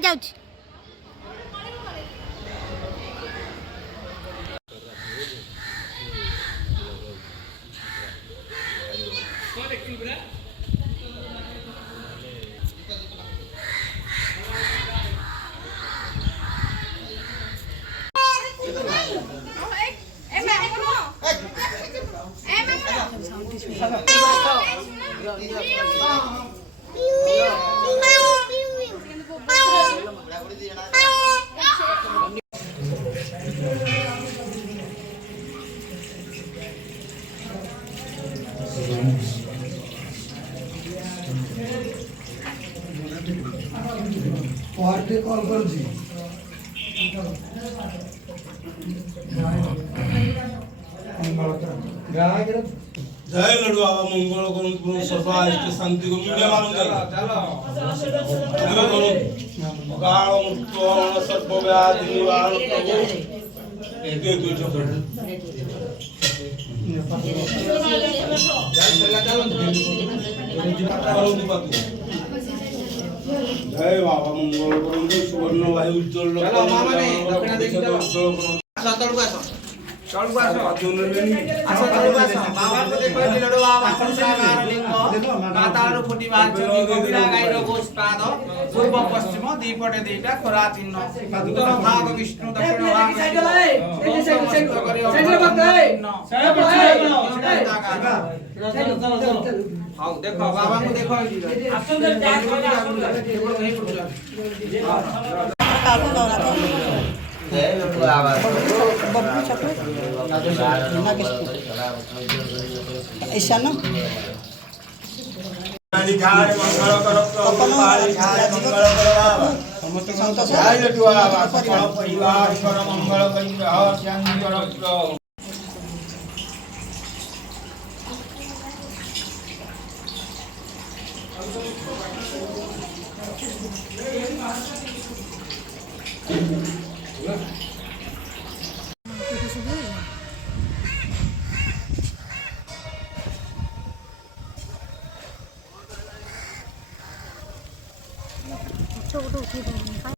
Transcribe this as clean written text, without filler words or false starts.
जाउछि party call कर जी जय लड्डू बाबा मंगल करूं पूर्ण सभा इष्ट शांति को मीडिया मालूम चलो काल मृत्युवरण सर्व व्याधि निवारण प्रभु एक दो चक्र जय बाबा मंगल करूं सुवर्ण वायु उज्जवल चलो मामा ने दक्षिणा देखि चलो सतल को आसो चल को आसो आसो चल को आसो बाबा को देखो लड्डू बाबा संसार लिंग पाताल फुटी बाजु गोबिरा गाईर गोस पाद पूर्व पश्चिम दीपटे दुईटा खोरा चिन्ह उत्तर भाग विष्णु दक्षिण भाग हाउ देखो बाबा को देखो ईशान छोटो